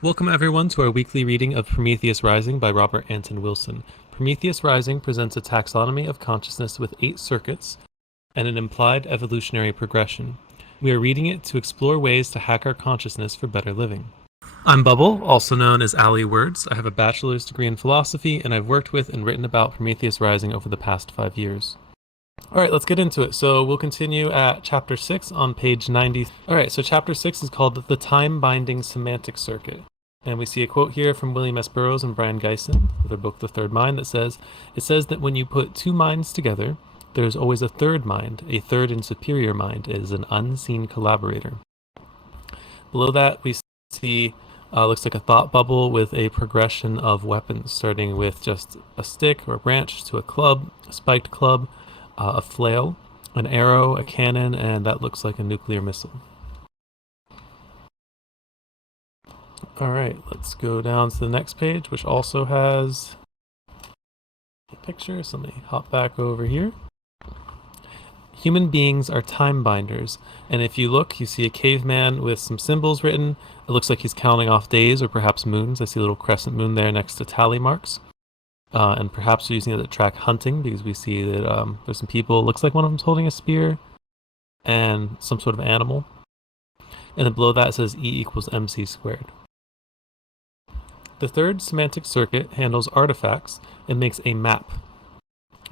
Welcome everyone to our weekly reading of Prometheus Rising by Robert Anton Wilson. Prometheus Rising presents a taxonomy of consciousness with 8 circuits and an implied evolutionary progression. We are reading it to explore ways to hack our consciousness for better living. I'm Bubble, also known as Ali Wurds. I have a bachelor's degree in philosophy, and I've worked with and written about Prometheus Rising over the past 5 years. Alright, let's get into it. So we'll continue at chapter 6 on page 90. Alright, so chapter 6 is called The Time-Binding Semantic Circuit. And we see a quote here from William S. Burroughs and Brian Geisen, with their book The Third Mind, that says, "It says that when you put two minds together, there is always a third mind. A third and superior mind is an unseen collaborator." Below that, we see looks like a thought bubble with a progression of weapons, starting with just a stick or a branch to a club, a spiked club, a flail, an arrow, a cannon, and that looks like a nuclear missile. Alright, let's go down to the next page, which also has a picture. So let me hop back over here. Human beings are time binders, and if you look, you see a caveman with some symbols written. It looks like he's counting off days or perhaps moons. I see a little crescent moon there next to tally marks. And perhaps we're using it to track hunting, because we see that there's some people. It looks like one of them's holding a spear and some sort of animal. And then below that it says E equals MC squared. The third semantic circuit handles artifacts and makes a map,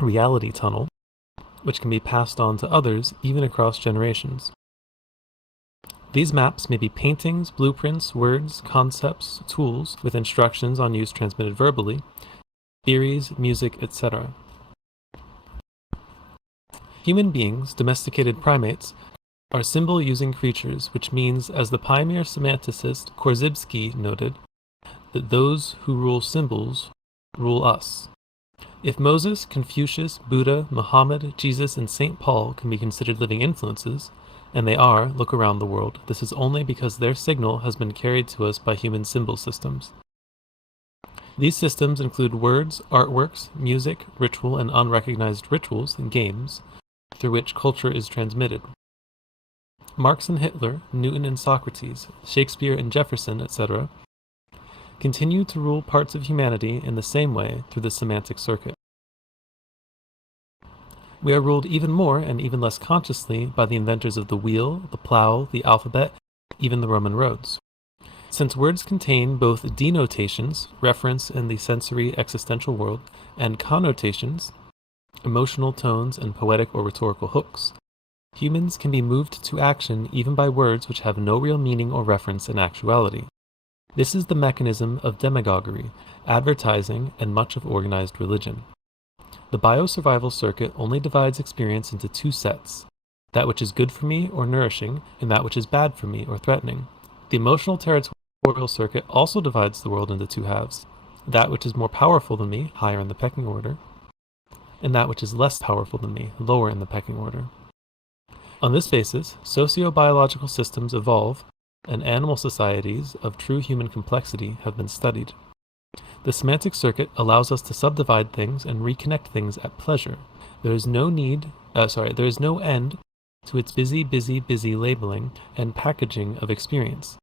reality tunnel, which can be passed on to others even across generations. These maps may be paintings, blueprints, words, concepts, tools with instructions on use transmitted verbally, theories, music, etc. Human beings, domesticated primates, are symbol-using creatures, which means, as the pioneer semanticist Korzybski noted, that those who rule symbols rule us. If Moses, Confucius, Buddha, Muhammad, Jesus, and St. Paul can be considered living influences, and they are, look around the world, this is only because their signal has been carried to us by human symbol systems. These systems include words, artworks, music, ritual, and unrecognized rituals and games through which culture is transmitted. Marx and Hitler, Newton and Socrates, Shakespeare and Jefferson, etc., continue to rule parts of humanity in the same way through the semantic circuit. We are ruled even more and even less consciously by the inventors of the wheel, the plow, the alphabet, even the Roman roads. Since words contain both denotations, reference in the sensory existential world, and connotations, emotional tones and poetic or rhetorical hooks, humans can be moved to action even by words which have no real meaning or reference in actuality. This is the mechanism of demagoguery, advertising, and much of organized religion. The biosurvival circuit only divides experience into 2 sets, that which is good for me or nourishing, and that which is bad for me or threatening. The emotional territorial circuit also divides the world into 2 halves, that which is more powerful than me, higher in the pecking order, and that which is less powerful than me, lower in the pecking order. On this basis, socio-biological systems evolve, and animal societies of true human complexity have been studied. The semantic circuit allows us to subdivide things and reconnect things at pleasure. There is no end to its busy labeling and packaging of experience.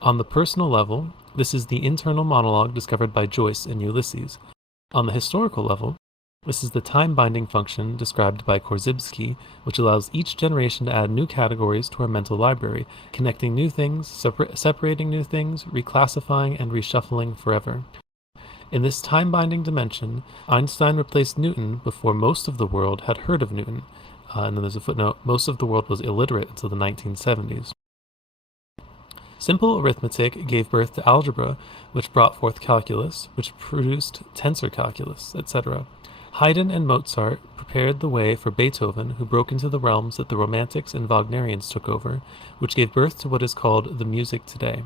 On the personal level, this is the internal monologue discovered by Joyce in Ulysses. On the historical level, this is the time-binding function described by Korzybski, which allows each generation to add new categories to our mental library, connecting new things, separating new things, reclassifying and reshuffling forever. In this time-binding dimension, Einstein replaced Newton before most of the world had heard of Newton. And then there's a footnote, most of the world was illiterate until the 1970s. Simple arithmetic gave birth to algebra, which brought forth calculus, which produced tensor calculus, etc. Haydn and Mozart prepared the way for Beethoven, who broke into the realms that the Romantics and Wagnerians took over, which gave birth to what is called the music today.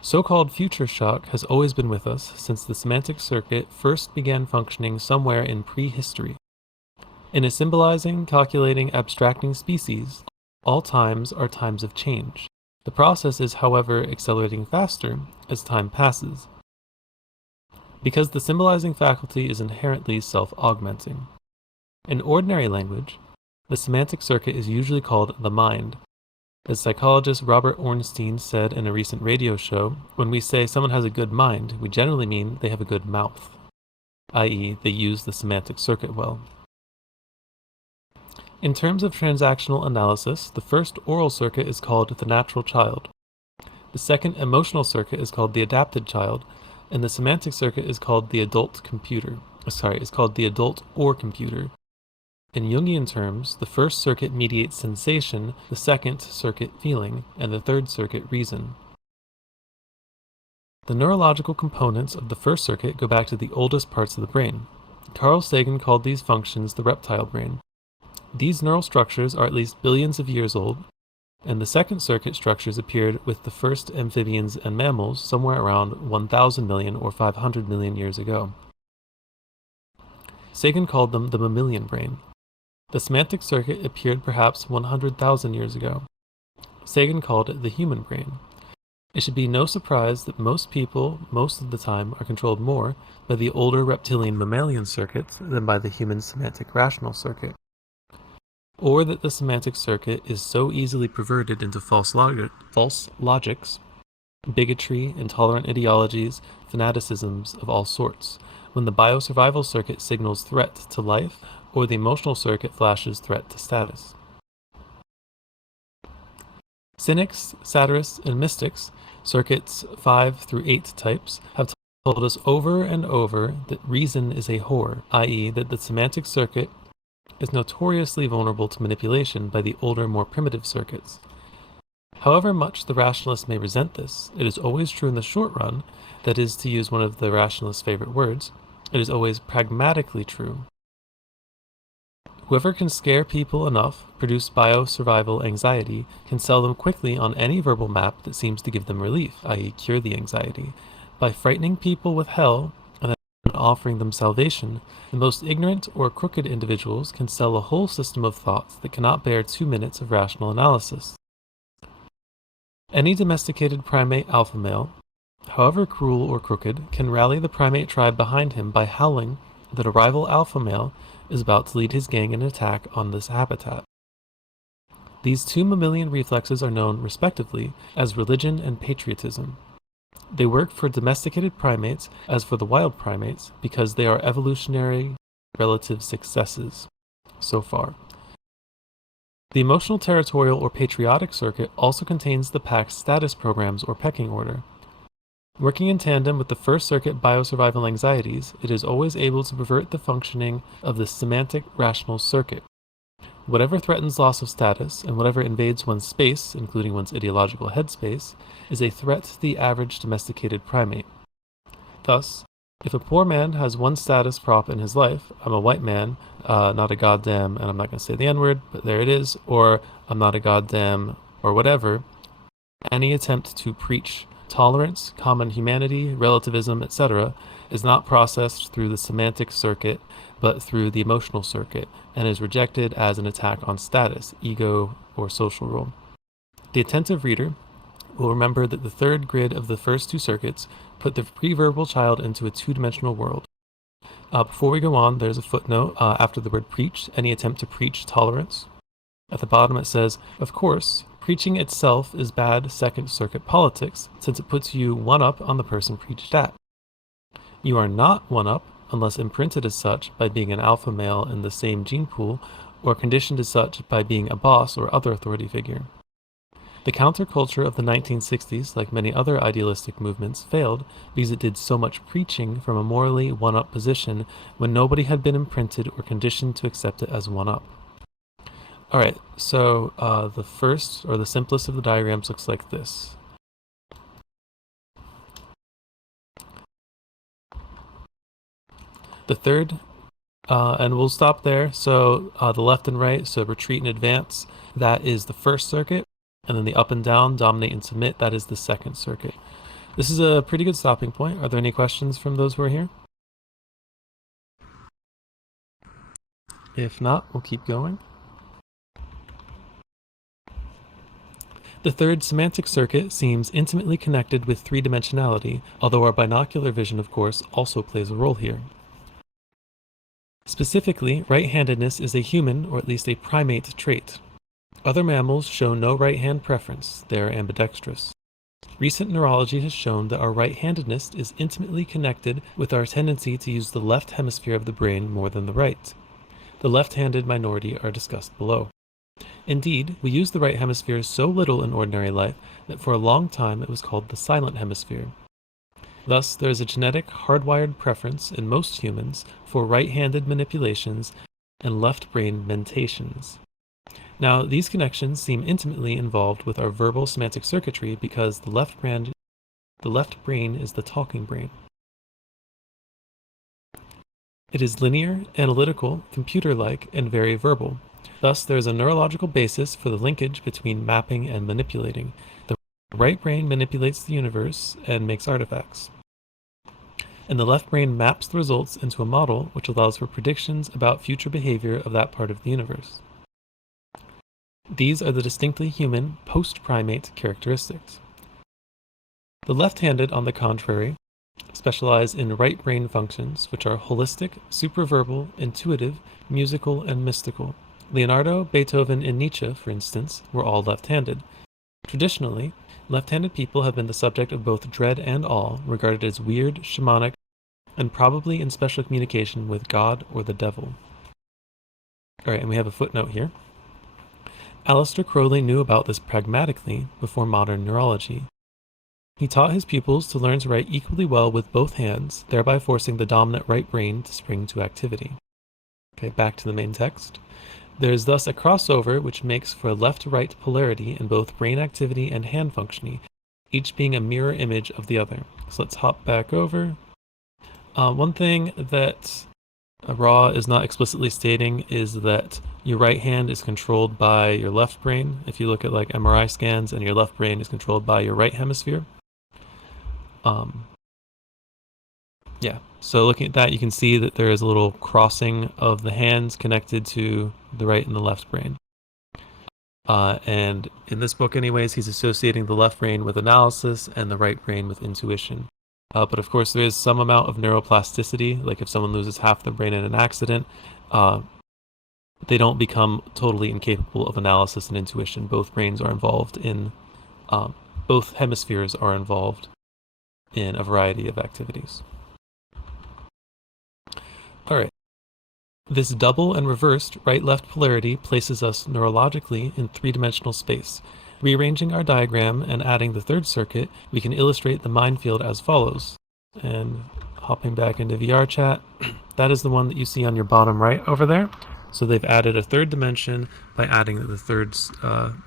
So-called future shock has always been with us since the semantic circuit first began functioning somewhere in prehistory. In a symbolizing, calculating, abstracting species, all times are times of change. The process is, however, accelerating faster as time passes, because the symbolizing faculty is inherently self-augmenting. In ordinary language, the semantic circuit is usually called the mind. As psychologist Robert Ornstein said in a recent radio show, when we say someone has a good mind, we generally mean they have a good mouth, i.e., they use the semantic circuit well. In terms of transactional analysis, the first oral circuit is called the natural child. The second emotional circuit is called the adapted child, and the semantic circuit is called the adult computer. Is called the adult or computer. In Jungian terms, the first circuit mediates sensation, the second circuit feeling, and the third circuit reason. The neurological components of the first circuit go back to the oldest parts of the brain. Carl Sagan called these functions the reptile brain. These neural structures are at least billions of years old, and the second circuit structures appeared with the first amphibians and mammals somewhere around 1,000 million or 500 million years ago. Sagan called them the mammalian brain. The semantic circuit appeared perhaps 100,000 years ago. Sagan called it the human brain. It should be no surprise that most people, most of the time, are controlled more by the older reptilian mammalian circuit than by the human semantic rational circuit. Or that the semantic circuit is so easily perverted into false logics, bigotry, intolerant ideologies, fanaticisms of all sorts, when the biosurvival circuit signals threat to life, or the emotional circuit flashes threat to status. Cynics, satirists, and mystics, circuits 5 through 8 types, have told us over and over that reason is a whore, i.e. that the semantic circuit is notoriously vulnerable to manipulation by the older, more primitive circuits. However much the rationalists may resent this, it is always true in the short run, that is, to use one of the rationalists' favorite words, it is always pragmatically true. Whoever can scare people enough, produce biosurvival anxiety, can sell them quickly on any verbal map that seems to give them relief, i.e. cure the anxiety. By frightening people with hell and then offering them salvation, the most ignorant or crooked individuals can sell a whole system of thoughts that cannot bear 2 minutes of rational analysis. Any domesticated primate alpha male, however cruel or crooked, can rally the primate tribe behind him by howling that a rival alpha male is about to lead his gang in an attack on this habitat. These two mammalian reflexes are known, respectively, as religion and patriotism. They work for domesticated primates as for the wild primates because they are evolutionary relative successes so far. The emotional territorial or patriotic circuit also contains the pack's status programs or pecking order. Working in tandem with the first circuit biosurvival anxieties, it is always able to pervert the functioning of the semantic rational circuit. Whatever threatens loss of status, and whatever invades one's space, including one's ideological headspace, is a threat to the average domesticated primate. Thus, if a poor man has one status prop in his life, I'm a white man, not a goddamn, and I'm not going to say the N-word, but there it is, or I'm not a goddamn, or whatever, any attempt to preach tolerance, common humanity, relativism, etc., is not processed through the semantic circuit, but through the emotional circuit, and is rejected as an attack on status, ego, or social role. The attentive reader will remember that the third grid of the first two circuits put the pre-verbal child into a two-dimensional world. Before we go on, there's a footnote after the word preach, any attempt to preach tolerance. At the bottom it says, of course, preaching itself is bad second circuit politics, since it puts you one up on the person preached at. You are not one up unless imprinted as such by being an alpha male in the same gene pool, or conditioned as such by being a boss or other authority figure. The counterculture of the 1960s, like many other idealistic movements, failed because it did so much preaching from a morally one-up position when nobody had been imprinted or conditioned to accept it as one-up. Alright, so the first, or the simplest of the diagrams looks like this. The third, and we'll stop there, so the left and right, so retreat and advance, that is the first circuit, and then the up and down, dominate and submit, that is the second circuit. This is a pretty good stopping point. Are there any questions from those who are here? If not, we'll keep going. The third semantic circuit seems intimately connected with three-dimensionality, although our binocular vision, of course, also plays a role here. Specifically, right-handedness is a human, or at least a primate, trait. Other mammals show no right hand preference, they are ambidextrous. Recent neurology has shown that our right-handedness is intimately connected with our tendency to use the left hemisphere of the brain more than the right. The left-handed minority are discussed below. Indeed, we use the right hemisphere so little in ordinary life that for a long time it was called the silent hemisphere. Thus, there is a genetic hardwired preference in most humans for right-handed manipulations and left brain mentations. Now, these connections seem intimately involved with our verbal semantic circuitry because the left brain is the talking brain. It is linear, analytical, computer-like, and very verbal. Thus, there is a neurological basis for the linkage between mapping and manipulating. The right brain manipulates the universe and makes artifacts, and the left brain maps the results into a model which allows for predictions about future behavior of that part of the universe. These are the distinctly human post-primate characteristics. The left-handed, on the contrary, specialize in right brain functions, which are holistic, supraverbal, intuitive, musical, and mystical. Leonardo, Beethoven, and Nietzsche, for instance, were all left-handed. Traditionally, left-handed people have been the subject of both dread and awe, regarded as weird, shamanic, and probably in special communication with God or the devil. Alright, and we have a footnote here. Aleister Crowley knew about this pragmatically before modern neurology. He taught his pupils to learn to write equally well with both hands, thereby forcing the dominant right brain to spring to activity. Okay, back to the main text. There is thus a crossover which makes for a left-right polarity in both brain activity and hand functioning, each being a mirror image of the other. So let's hop back over. One thing that Raw is not explicitly stating is that your right hand is controlled by your left brain. If you look at like MRI scans, and your left brain is controlled by your right hemisphere. Yeah, so looking at that, you can see that there is a little crossing of the hands connected to the right and the left brain. And in this book anyways, he's associating the left brain with analysis and the right brain with intuition. But of course, there is some amount of neuroplasticity, like if someone loses half their brain in an accident, they don't become totally incapable of analysis and intuition. Both brains are involved in, both hemispheres are involved in a variety of activities. Alright. This double and reversed right-left polarity places us neurologically in three-dimensional space. Rearranging our diagram and adding the third circuit, we can illustrate the minefield as follows. And hopping back into vrchat, that is the one that you see on your bottom right over there. So they've added a third dimension by adding the third,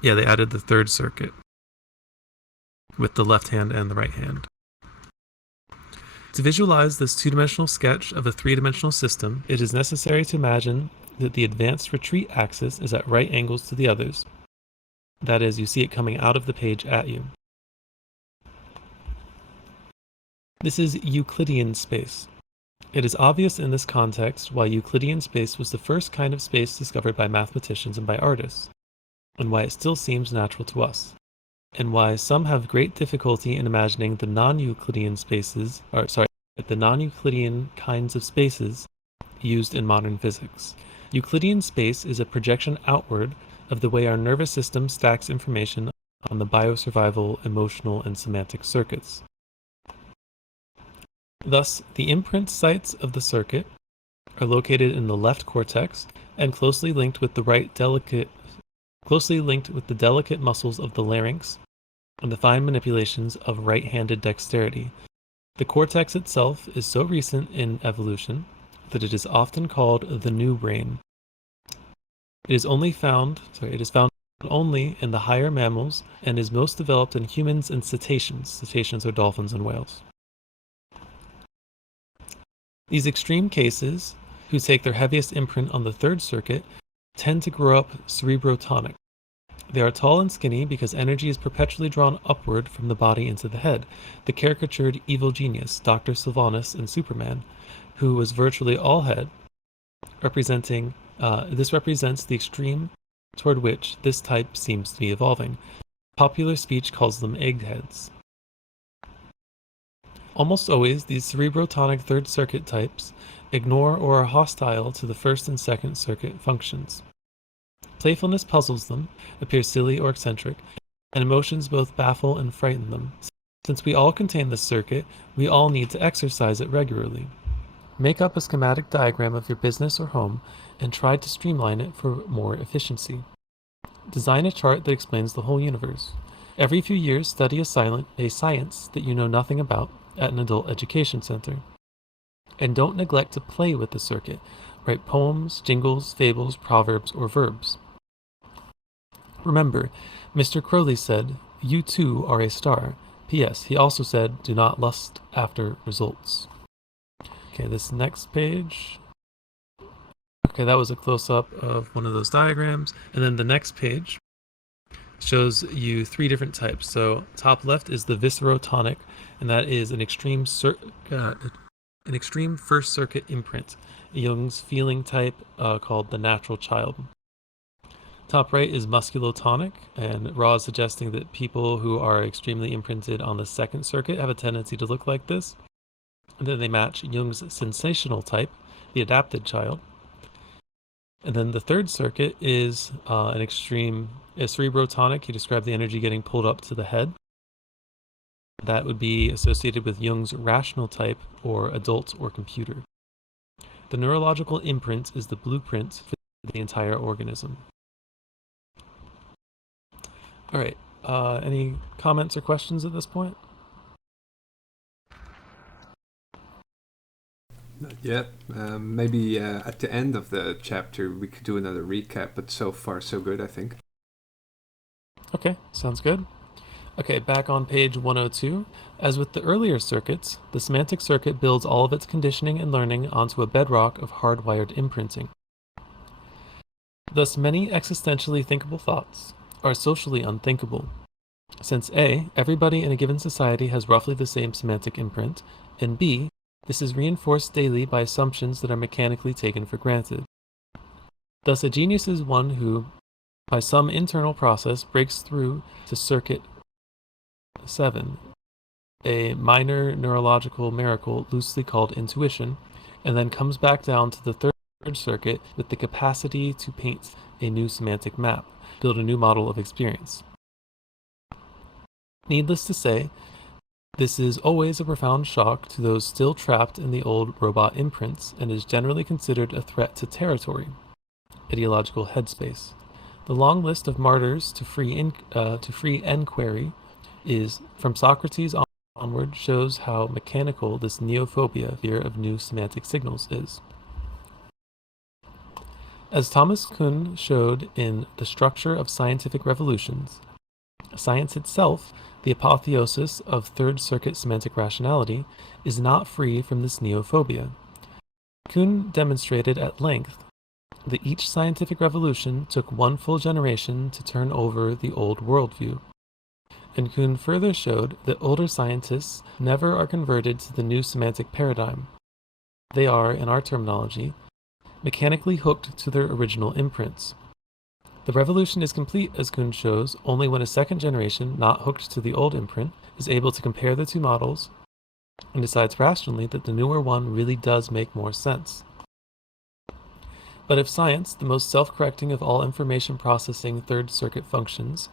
they added the third circuit with the left hand and the right hand. To visualize this two-dimensional sketch of a three-dimensional system, it is necessary to imagine that the advanced retreat axis is at right angles to the others. That is, you see it coming out of the page at you. This is Euclidean space. It is obvious in this context why Euclidean space was the first kind of space discovered by mathematicians and by artists, and why it still seems natural to us, and why some have great difficulty in imagining the non-Euclidean kinds of spaces used in modern physics. Euclidean space is a projection outward of the way our nervous system stacks information on the biosurvival, emotional, and semantic circuits. Thus, the imprint sites of the circuit are located in the left cortex and closely linked with the delicate muscles of the larynx and the fine manipulations of right-handed dexterity. The cortex itself is so recent in evolution that it is often called the new brain. It is found only in the higher mammals and is most developed in humans and cetaceans. Cetaceans are dolphins and whales. These extreme cases, who take their heaviest imprint on the third circuit, tend to grow up cerebrotonic. They are tall and skinny because energy is perpetually drawn upward from the body into the head. The caricatured evil genius, Dr. Sylvanus in Superman, who was virtually all head, this represents the extreme toward which this type seems to be evolving. Popular speech calls them eggheads. Almost always, these cerebrotonic third circuit types ignore or are hostile to the first and second circuit functions. Playfulness puzzles them, appears silly or eccentric, and emotions both baffle and frighten them. Since we all contain this circuit, we all need to exercise it regularly. Make up a schematic diagram of your business or home and try to streamline it for more efficiency. Design a chart that explains the whole universe. Every few years, study a science that you know nothing about at an adult education center. And don't neglect to play with the circuit. Write poems, jingles, fables, proverbs, or verbs. Remember, Mr. Crowley said, "You too are a star." P.S. He also said, "Do not lust after results." Okay, this next page. Okay, that was a close-up of one of those diagrams. And then the next page shows you three different types. So top left is the viscerotonic, and that is an extreme first circuit imprint, Jung's feeling type called the natural child. Top right is musculotonic, and Raw is suggesting that people who are extremely imprinted on the second circuit have a tendency to look like this. And then they match Jung's sensational type, the adapted child. And then the third circuit is an extreme cerebrotonic. He described the energy getting pulled up to the head. That would be associated with Jung's rational type, or adult or computer. The neurological imprint is the blueprint for the entire organism. All right, any comments or questions at this point? Not yet. Maybe at the end of the chapter we could do another recap, but so far so good, I think. Okay, sounds good. Okay, back on page 102. As with the earlier circuits, the semantic circuit builds all of its conditioning and learning onto a bedrock of hardwired imprinting. Thus, many existentially thinkable thoughts are socially unthinkable. Since A, everybody in a given society has roughly the same semantic imprint, and B, this is reinforced daily by assumptions that are mechanically taken for granted. Thus, a genius is one who, by some internal process, breaks through to circuit 7, a minor neurological miracle loosely called intuition, and then comes back down to the third circuit with the capacity to paint a new semantic map, build a new model of experience. Needless to say, this is always a profound shock to those still trapped in the old robot imprints, and is generally considered a threat to territory, ideological headspace. The long list of martyrs to free enquiry is, from Socrates onward, shows how mechanical this neophobia, fear of new semantic signals, is. As Thomas Kuhn showed in The Structure of Scientific Revolutions, science itself, the apotheosis of third circuit semantic rationality, is not free from this neophobia. Kuhn demonstrated at length that each scientific revolution took one full generation to turn over the old worldview. And Kuhn further showed that older scientists never are converted to the new semantic paradigm. They are, in our terminology, mechanically hooked to their original imprints. The revolution is complete, as Kuhn shows, only when a second generation, not hooked to the old imprint, is able to compare the two models and decides rationally that the newer one really does make more sense. But if science, the most self-correcting of all information processing third circuit functions,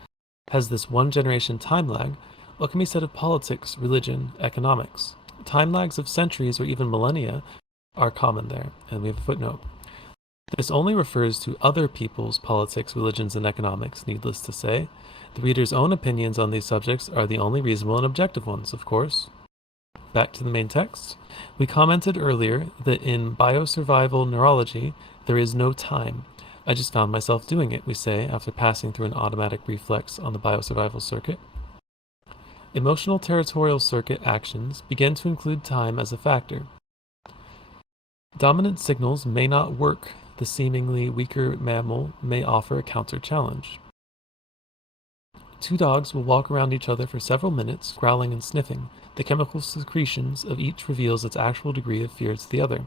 has this one generation time lag, what can be said of politics, religion, economics? Time lags of centuries or even millennia are common there, and we have a footnote. This only refers to other people's politics, religions, and economics, needless to say. The reader's own opinions on these subjects are the only reasonable and objective ones, of course. Back to the main text. We commented earlier that in biosurvival neurology, there is no time. I just found myself doing it, we say, after passing through an automatic reflex on the biosurvival circuit. Emotional territorial circuit actions begin to include time as a factor. Dominant signals may not work. The seemingly weaker mammal may offer a counter-challenge. Two dogs will walk around each other for several minutes, growling and sniffing. The chemical secretions of each reveals its actual degree of fear to the other,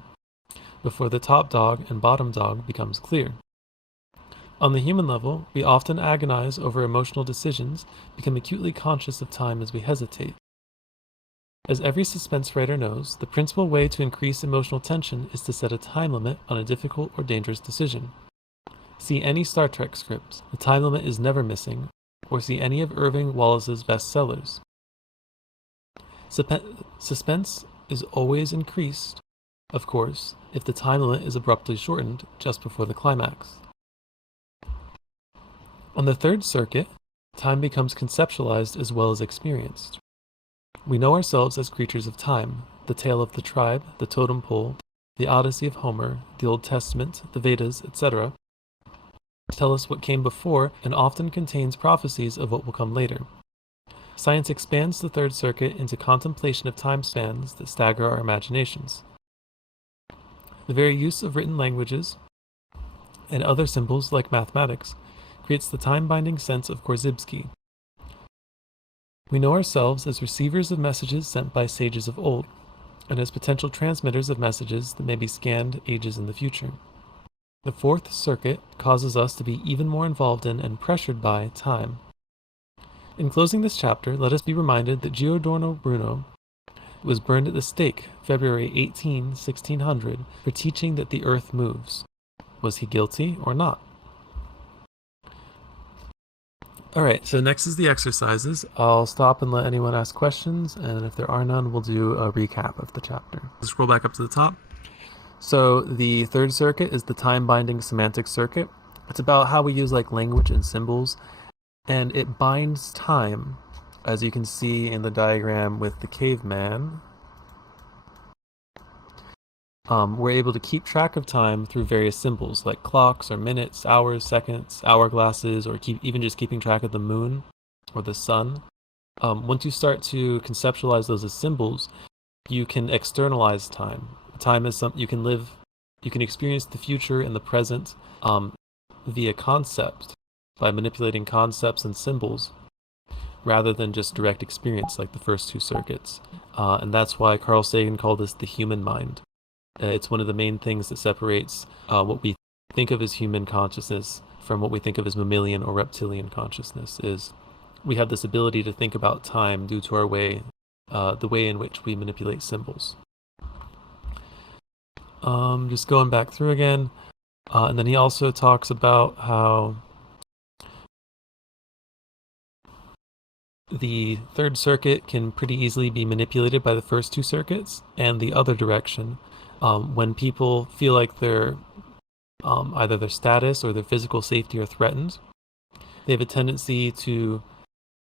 before the top dog and bottom dog becomes clear. On the human level, we often agonize over emotional decisions, become acutely conscious of time as we hesitate. As every suspense writer knows, the principal way to increase emotional tension is to set a time limit on a difficult or dangerous decision. See any Star Trek script, the time limit is never missing, or see any of Irving Wallace's bestsellers. Suspense is always increased, of course, if the time limit is abruptly shortened just before the climax. On the third circuit, time becomes conceptualized as well as experienced. We know ourselves as creatures of time, the tale of the tribe, the totem pole, the Odyssey of Homer, the Old Testament, the Vedas, etc., tell us what came before and often contains prophecies of what will come later. Science expands the third circuit into contemplation of time spans that stagger our imaginations. The very use of written languages and other symbols like mathematics creates the time-binding sense of Korzybski. We know ourselves as receivers of messages sent by sages of old, and as potential transmitters of messages that may be scanned ages in the future. The fourth circuit causes us to be even more involved in and pressured by time. In closing this chapter, let us be reminded that Giordano Bruno was burned at the stake February 18, 1600, for teaching that the earth moves. Was he guilty or not? Alright, so next is the exercises. I'll stop and let anyone ask questions, and if there are none, we'll do a recap of the chapter. Scroll back up to the top. So the third circuit is the time-binding semantic circuit. It's about how we use like language and symbols, and it binds time, as you can see in the diagram with the caveman. We're able to keep track of time through various symbols like clocks or minutes, hours, seconds, hourglasses, or even just keeping track of the moon or the sun. Once you start to conceptualize those as symbols, you can externalize time. Time is something you can experience the future and the present via concept, by manipulating concepts and symbols rather than just direct experience like the first two circuits. And that's why Carl Sagan called this the human mind. It's one of the main things that separates what we think of as human consciousness from what we think of as mammalian or reptilian consciousness. Is we have this ability to think about time due to our the way in which we manipulate symbols. Just going back through again, and then he also talks about how the third circuit can pretty easily be manipulated by the first two circuits and the other direction. When people feel like either their status or their physical safety are threatened, they have a tendency to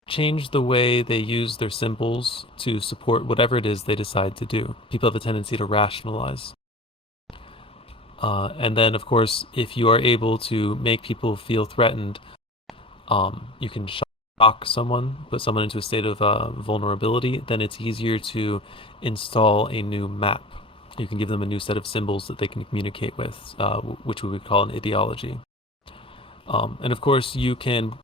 change the way they use their symbols to support whatever it is they decide to do. People have a tendency to rationalize. And then, of course, if you are able to make people feel threatened, you can shock someone, put someone into a state of vulnerability, then it's easier to install a new map. You can give them a new set of symbols that they can communicate with, which we would call an ideology. And of course, you can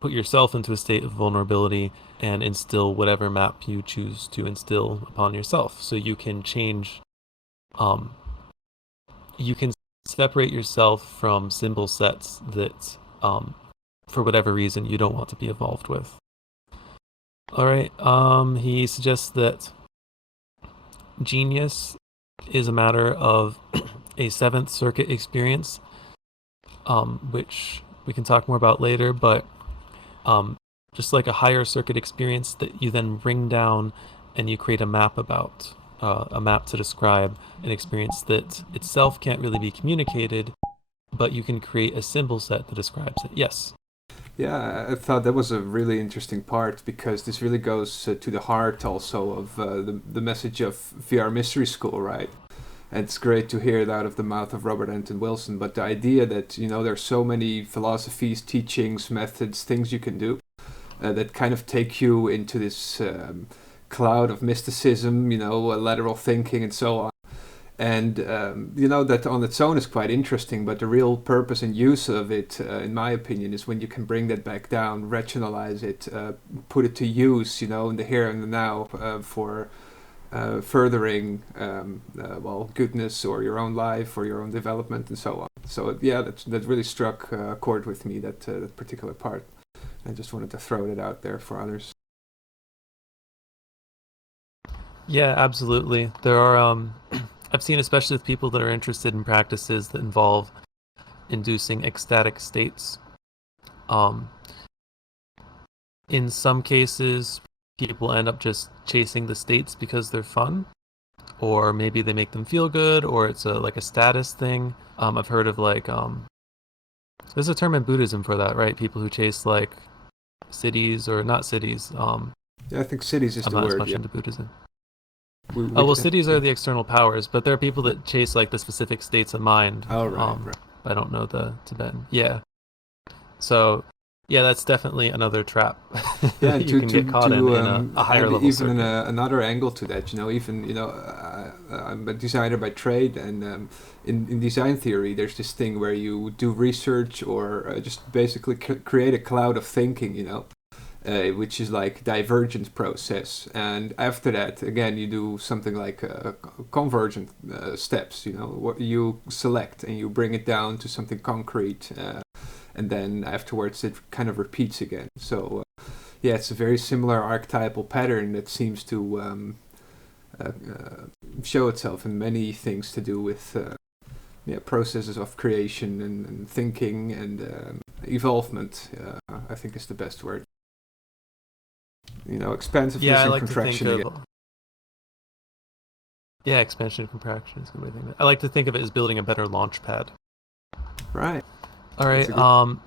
put yourself into a state of vulnerability and instill whatever map you choose to instill upon yourself. So you can change, you can separate yourself from symbol sets that, for whatever reason, you don't want to be involved with. All right, he suggests that genius is a matter of a seventh circuit experience, which we can talk more about later, but just like a higher circuit experience that you then bring down and you create a map about, a map to describe an experience that itself can't really be communicated, but you can create a symbol set that describes it. Yes? Yeah, I thought that was a really interesting part, because this really goes to the heart also of the message of VR Mystery School, right? And it's great to hear it out of the mouth of Robert Anton Wilson, but the idea that, there's so many philosophies, teachings, methods, things you can do that kind of take you into this cloud of mysticism, lateral thinking and so on. And, that on its own is quite interesting, but the real purpose and use of it, in my opinion, is when you can bring that back down, rationalize it, put it to use, in the here and the now for furthering, goodness or your own life or your own development and so on. So, yeah, that really struck a chord with me, that particular part. I just wanted to throw it out there for others. Yeah, absolutely. There are, I've seen, especially with people that are interested in practices that involve inducing ecstatic states. In some cases, people end up just chasing the states because they're fun, or maybe they make them feel good, or it's like a status thing. I've heard of like there's a term in Buddhism for that, right? People who chase like cities or not cities. Yeah, I think cities is I'm the not as word. much Yeah. into Buddhism. We, Oh we, well, cities are the external powers, but there are people that chase like the specific states of mind. Oh, right. I don't know the Tibetan. Yeah. So yeah, that's definitely another trap. Yeah, and You can get caught in a higher add level even circuit. another angle to that, even I'm a designer by trade, and in design theory, there's this thing where you do research or just basically create a cloud of thinking, which is like divergent process, and after that, again, you do something like convergent steps. What you select and you bring it down to something concrete. And then afterwards it kind of repeats again. So yeah, it's a very similar archetypal pattern that seems to show itself in many things to do with processes of creation and thinking and evolvement. I think is the best word. Expansiveness Yeah, I and like to think contraction again. of expansion and contraction is a good way to think of it. I like to think of it as building a better launch pad. Right. All right. All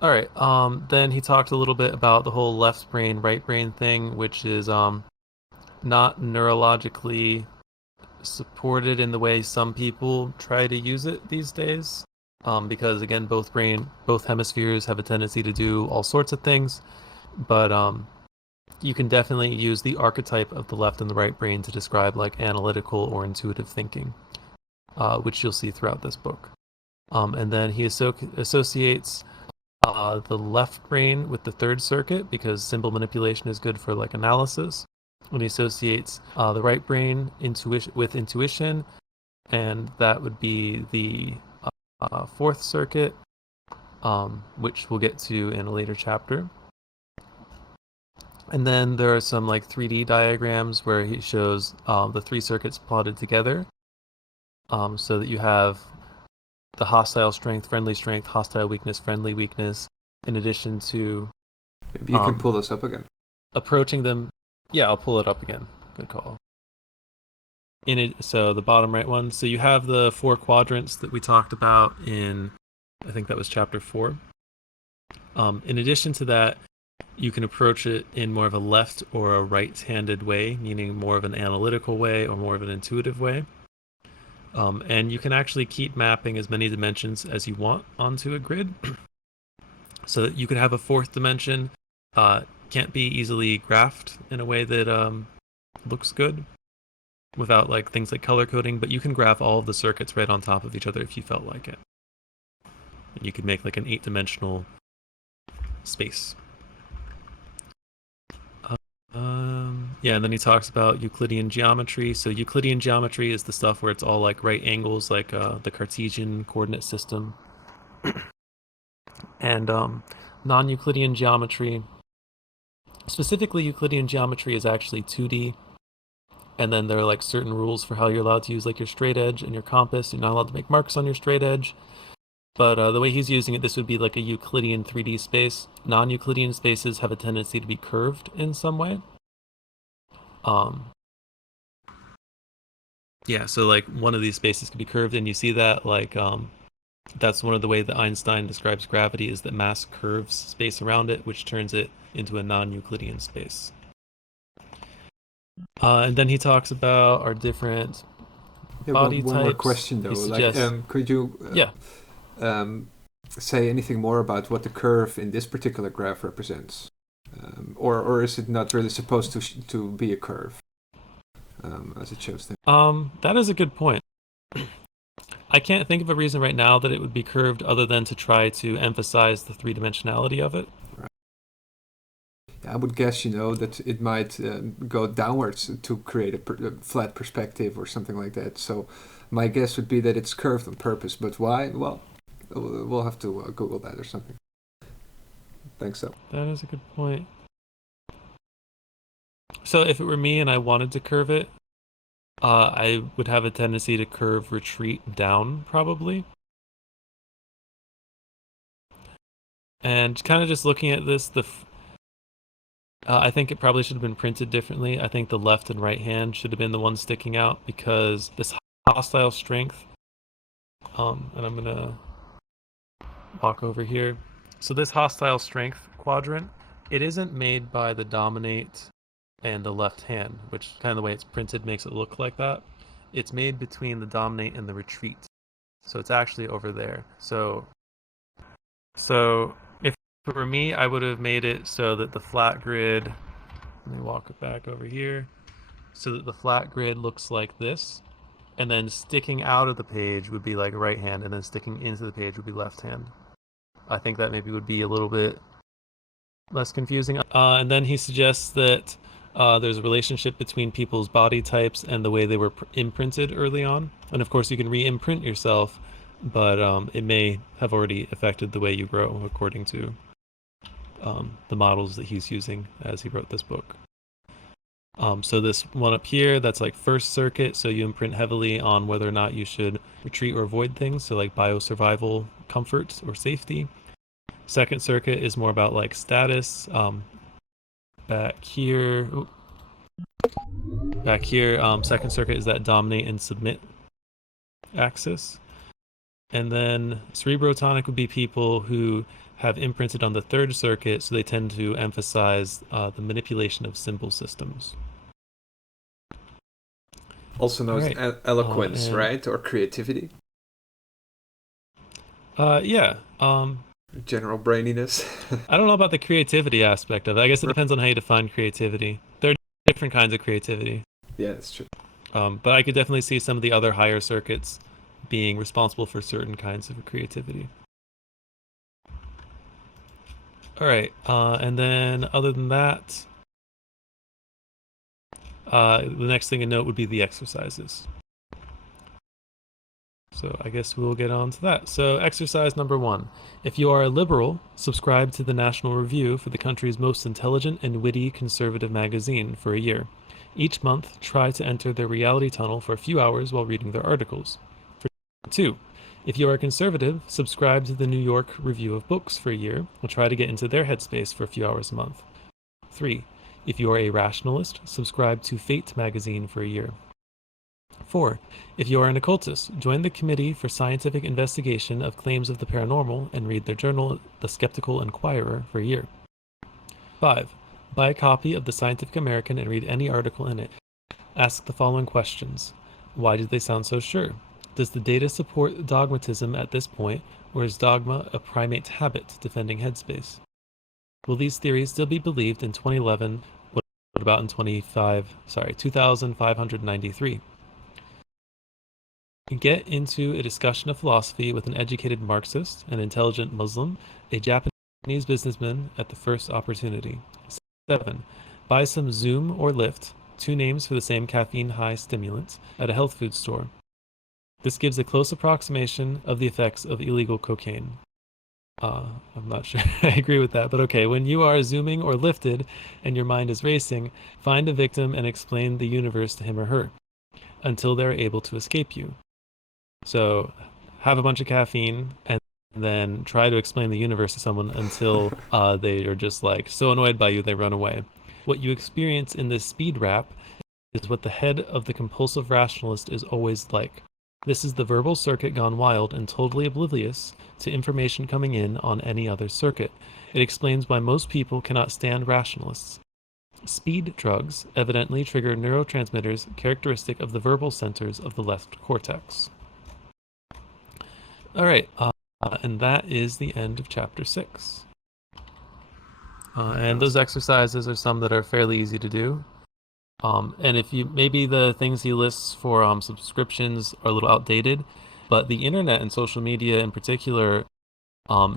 right. Then he talked a little bit about the whole left brain, right brain thing, which is not neurologically supported in the way some people try to use it these days. Because again, both hemispheres have a tendency to do all sorts of things, but you can definitely use the archetype of the left and the right brain to describe like analytical or intuitive thinking, which you'll see throughout this book. And then he associates the left brain with the third circuit because symbol manipulation is good for like analysis. And he associates the right brain with intuition, and that would be the fourth circuit, which we'll get to in a later chapter. And then there are some like 3D diagrams where he shows the three circuits plotted together, so that you have the hostile strength, hostile weakness, friendly weakness, in addition to Maybe you can pull this up again. Approaching them. Yeah, I'll pull it up again. Good call. So the bottom right one. So you have the 4 quadrants that we talked about in, I think that was chapter 4. In addition to that, you can approach it in more of a left or a right-handed way, meaning more of an analytical way or more of an intuitive way. And you can actually keep mapping as many dimensions as you want onto a grid. So that you could have a 4th dimension, can't be easily graphed in a way that looks good without like things like color coding, but you can graph all of the circuits right on top of each other if you felt like it. And you could make like an 8-dimensional space. Yeah, and then he talks about Euclidean geometry. So Euclidean geometry is the stuff where it's all like right angles, like the Cartesian coordinate system. And non-Euclidean geometry, specifically Euclidean geometry, is actually 2D. And then there are like certain rules for how you're allowed to use like your straight edge and your compass. You're not allowed to make marks on your straight edge. But the way he's using it, this would be like a Euclidean 3D space. Non-Euclidean spaces have a tendency to be curved in some way. Yeah, so like one of these spaces could be curved, and you see that like that's one of the way that Einstein describes gravity, is that mass curves space around it, which turns it into a non-Euclidean space. And then he talks about our different body types. One more question though, could you say anything more about what the curve in this particular graph represents, or is it not really supposed to be a curve, as it shows there? That is a good point. I can't think of a reason right now that it would be curved other than to try to emphasize the 3-dimensionality of it. Right. I would guess, that it might go downwards to create a flat perspective or something like that. So my guess would be that it's curved on purpose. But why? Well, we'll have to Google that or something. Think so. That is a good point. So if it were me and I wanted to curve it, I would have a tendency to curve retreat down, probably. And kind of just looking at this, I think it probably should have been printed differently. I think the left and right hand should have been the ones sticking out because this hostile strength, and I'm gonna walk over here. So this hostile strength quadrant, it isn't made by the dominate and the left hand, which kind of the way it's printed makes it look like that. It's made between the dominate and the retreat. So it's actually over there. So if for me, I would have made it so that the flat grid, let me walk it back over here, so that the flat grid looks like this, and then sticking out of the page would be like right hand, and then sticking into the page would be left hand. I think that maybe would be a little bit less confusing. And then he suggests that there's a relationship between people's body types and the way they were imprinted early on. And of course, you can re-imprint yourself, but it may have already affected the way you grow according to the models that he's using as he wrote this book. So this one up here, that's like first circuit, so you imprint heavily on whether or not you should retreat or avoid things, so like biosurvival, comfort, or safety. Second circuit is more about like status. Back here, second circuit is that dominate and submit axis. And then cerebrotonic would be people who have imprinted on the third circuit, so they tend to emphasize the manipulation of symbol systems. Also known as eloquence, right? Or creativity. Yeah. General braininess. I don't know about the creativity aspect of it. I guess it depends on how you define creativity. There are different kinds of creativity. Yeah, that's true. But I could definitely see some of the other higher circuits being responsible for certain kinds of creativity. All right, and then other than that, the next thing to note would be the exercises. So I guess we'll get on to that. So exercise number 1. If you are a liberal, subscribe to the National Review for the country's most intelligent and witty conservative magazine for a year. Each month, try to enter their reality tunnel for a few hours while reading their articles. For 2. If you are a conservative, subscribe to the New York Review of Books for a year. We'll try to get into their headspace for a few hours a month. 3. If you are a rationalist, subscribe to Fate magazine for a year. 4. If you are an occultist, join the Committee for Scientific Investigation of Claims of the Paranormal and read their journal, The Skeptical Inquirer, for a year. 5. Buy a copy of the Scientific American and read any article in it. Ask the following questions. Why do they sound so sure? Does the data support dogmatism at this point, or is dogma a primate habit defending headspace? Will these theories still be believed in 2011? What about in 2593? Get into a discussion of philosophy with an educated Marxist, an intelligent Muslim, a Japanese businessman at the first opportunity. 7. Buy some Zoom or Lyft, 2 names for the same caffeine-high stimulant, at a health food store. This gives a close approximation of the effects of illegal cocaine. I'm not sure I agree with that, but okay. When you are zooming or lifted and your mind is racing, find a victim and explain the universe to him or her until they're able to escape you. So have a bunch of caffeine and then try to explain the universe to someone until they are just like so annoyed by you they run away. What you experience in this speed rap is what the head of the compulsive rationalist is always like. This is the verbal circuit gone wild and totally oblivious to information coming in on any other circuit. It explains why most people cannot stand rationalists. Speed drugs evidently trigger neurotransmitters characteristic of the verbal centers of the left cortex. All right, and that is the end of chapter 6. And those exercises are some that are fairly easy to do. And if you, maybe the things he lists for subscriptions are a little outdated, but the internet and social media in particular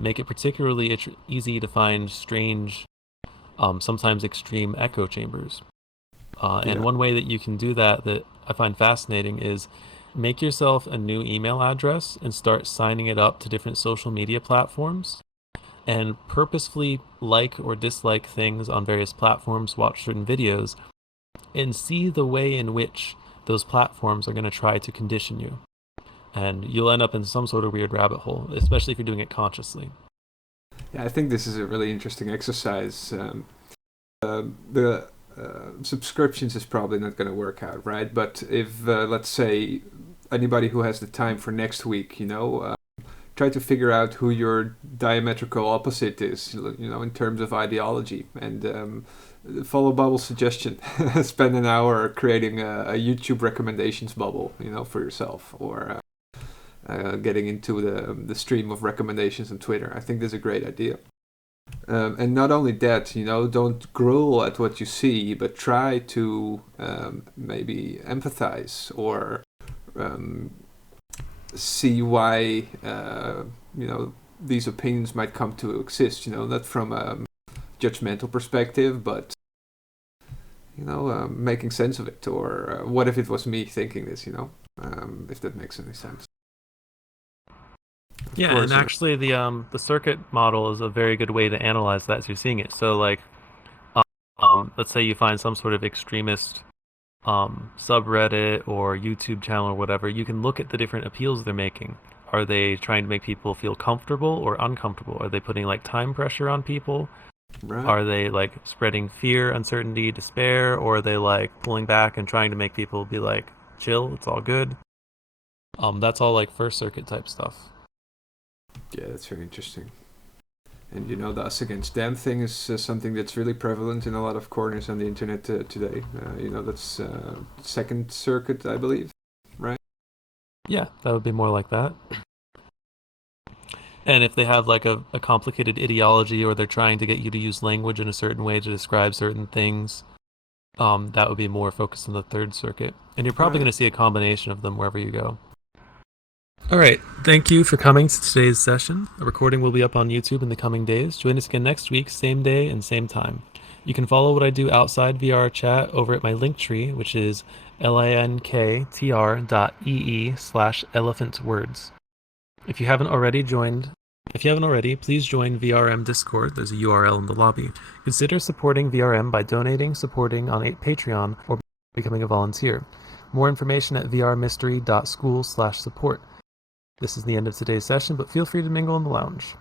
make it particularly easy to find strange, sometimes extreme echo chambers. And one way that you can do that I find fascinating is make yourself a new email address and start signing it up to different social media platforms and purposefully like or dislike things on various platforms, watch certain videos, and see the way in which those platforms are going to try to condition you. And you'll end up in some sort of weird rabbit hole, especially if you're doing it consciously. Yeah, I think this is a really interesting exercise. The subscriptions is probably not going to work out, right? But if, let's say, anybody who has the time for next week, try to figure out who your diametrical opposite is, in terms of ideology, and follow Bubble's suggestion. Spend an hour creating a YouTube recommendations bubble, for yourself, or getting into the stream of recommendations on Twitter. I think that's a great idea. And not only that, don't gruel at what you see, but try to maybe empathize or see why these opinions might come to exist. Not from a judgmental perspective, but making sense of it. Or what if it was me thinking this? If that makes any sense. Yeah, course, and actually the circuit model is a very good way to analyze that as you're seeing it. So like, let's say you find some sort of extremist subreddit or YouTube channel or whatever, you can look at the different appeals they're making. Are they trying to make people feel comfortable or uncomfortable? Are they putting like time pressure on people? Right. Are they like spreading fear, uncertainty, despair, or are they like pulling back and trying to make people be like, chill, it's all good? That's all like first circuit type stuff. Yeah, that's very interesting. And the us against them thing is something that's really prevalent in a lot of corners on the internet today. That's second circuit, I believe, right? Yeah, that would be more like that. And if they have like a complicated ideology, or they're trying to get you to use language in a certain way to describe certain things, that would be more focused on the third circuit. And you're probably going to see a combination of them wherever you go. All right. Thank you for coming to today's session. A recording will be up on YouTube in the coming days. Join us again next week, same day and same time. You can follow what I do outside VRChat over at my Linktree, which is linktr.ee/elephantwords. If you haven't already, please join VRM Discord. There's a URL in the lobby. Consider supporting VRM by donating, supporting on Patreon, or becoming a volunteer. More information at vrmystery.school/support. This is the end of today's session, but feel free to mingle in the lounge.